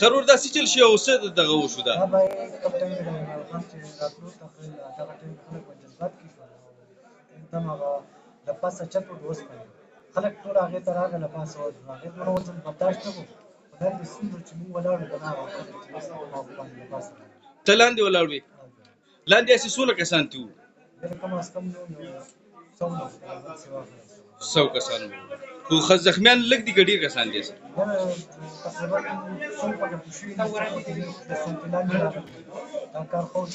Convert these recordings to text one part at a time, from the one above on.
خرور داسې چل شي او څه دغه وشو دا دا به یې کوم ټایم کې د عمران خان چې راتلو ته دغه ټایم خلک په جذبات کې شول एकदम هغه د پاسه چت و اوس باندې خلک ټول هغې ته راغله له پاسه هغې دونه وزن برداشت نه کړو خو لاندې ستونزو چې موږ ولاړ وو که نه هغه باندې له پاسه ته لاندې ولاړ وې لاندې هسې څونه کسان تي وو ډېر کم از کم یو 100 کسان وو خو زخمیان لږ دي که ډېر کسان دي تقریبا 100 پکې پوه شوي د سلطې لاندې راغلي دا کار خو اوس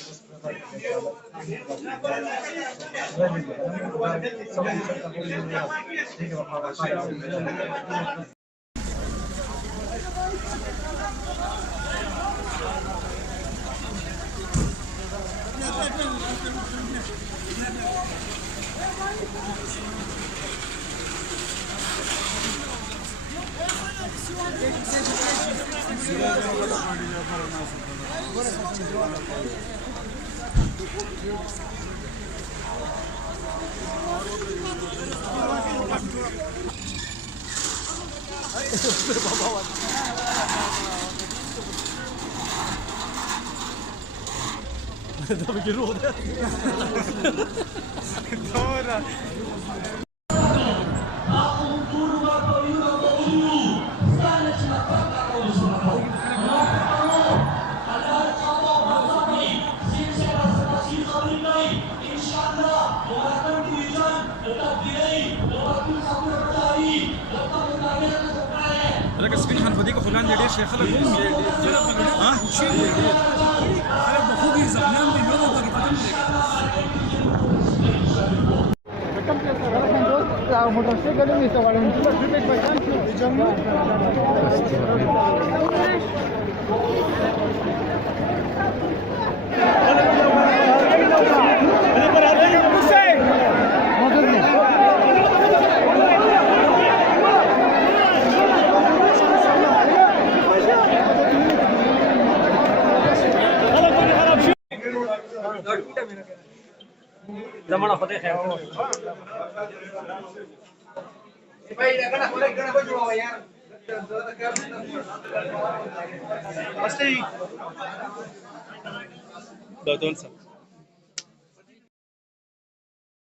ده بيجروه ده لکه سپین خان په دې کې خلان ډېر شي خلک ها خلک به خوږي زخمیان دي نو په کې پاتې دي موټرسایکل نه ته وړم چې په دې پېژان کې جمع زمانہ خدای خیر دا دون څه